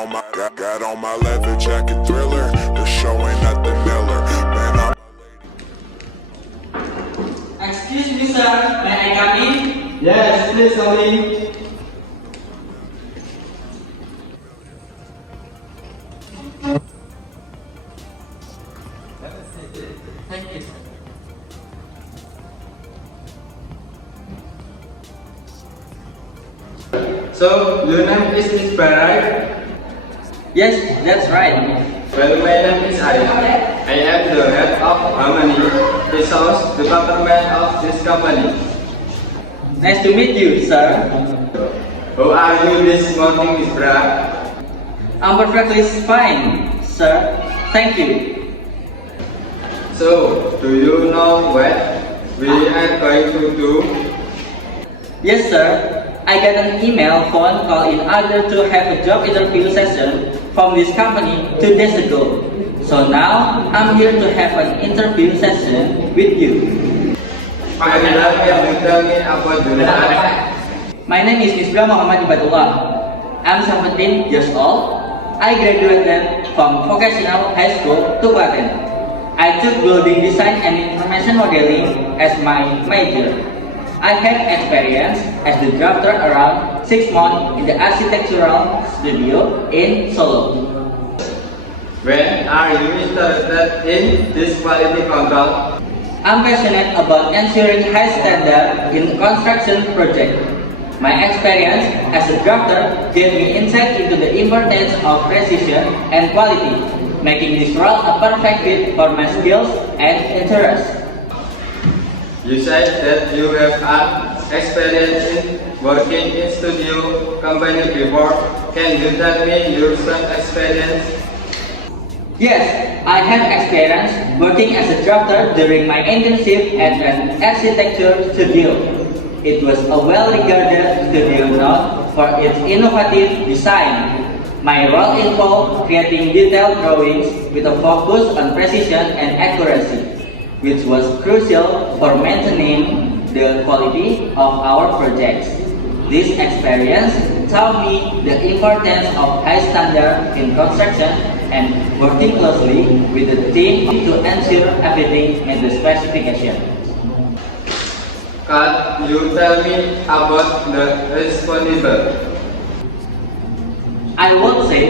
got on my leather jacket Thriller. The show ain't nothing Miller. Man, I'm Excuse me, sir. May I come in? Yes, please come in. Thank you, sir. So, your name is Miss Barai? Yes, that's right. Well, my name is Arif. I am the head of Harmony, resource department of this company. Nice to meet you, sir. How are you this morning, Miss Barai? I'm perfectly fine, sir. Thank you. So, do you know what we are going to do? Yes, sir. I got an email, phone call in order to have a job interview session from this company 2 days ago. So now, I'm here to have an interview session with you. Can you tell me about your name? My name is Misbah Muhammad Ibadullah. I'm 17 years old. I graduated from Vocational High School, Tuklaten. I took building design and information modeling as my major. I had experience as the drafter around 6 months in the architectural studio in Solo. When are you interested in this quality control? I'm passionate about ensuring high standard in construction project. My experience as a drafter gave me insight into the importance of precision and quality, making this role a perfect fit for my skills and interests. You said that you have had experience in working in studio company before. Can you tell me your some experience? Yes, I have experience working as a drafter during my internship at an architecture studio. It was a well-regarded studio known for its innovative design. My role involved creating detailed drawings with a focus on precision and accuracy, which was crucial for maintaining the quality of our projects. This experience taught me the importance of high standard in construction and working closely with the team to ensure everything meets the specification. Can you tell me about the responsible? I would say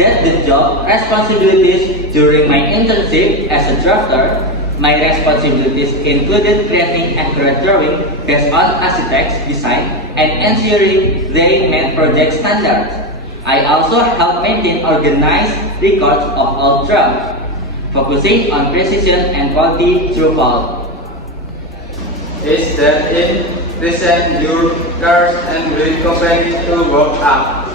that the job responsibilities during my internship as a drafter, my responsibilities included creating accurate drawing based on architect's design and ensuring they met project standards. I also helped maintain organized records of all drafts, focusing on precision and quality throughout. Is that in present your cars and the company to work up?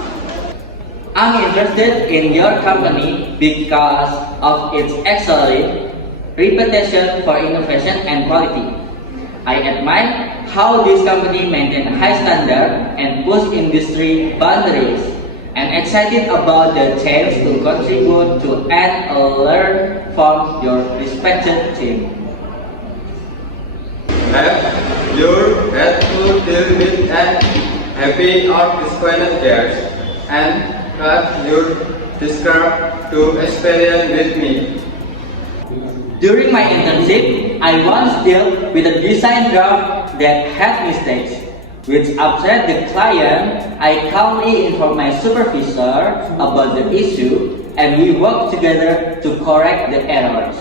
I'm interested in your company because of its excellent reputation for innovation and quality. I admire how this company maintains high standard and push industry boundaries. I'm excited about the chance to contribute to and learn from your respected team. Have you had to deal with an happy or disappointed guest? And can you describe to experience with me? During my internship, I once dealt with a design draft that had mistakes, which upset the client. I calmly informed my supervisor about the issue and we worked together to correct the errors.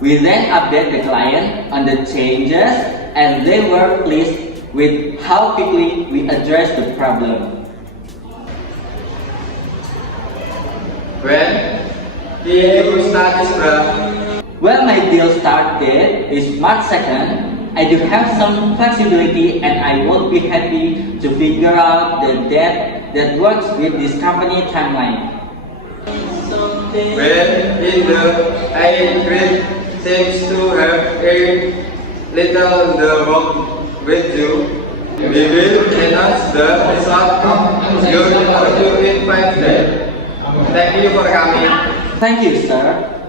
We then updated the client on the changes and they were pleased with how quickly we addressed the problem. When did you start this program? When my deal start date is March 2nd, I do have some flexibility and I will be happy to figure out the date that works with this company timeline. When in the I grade seems to have a little the work with you, we will announce the result of your interview in 5 days. Thank you for coming. Thank you, sir.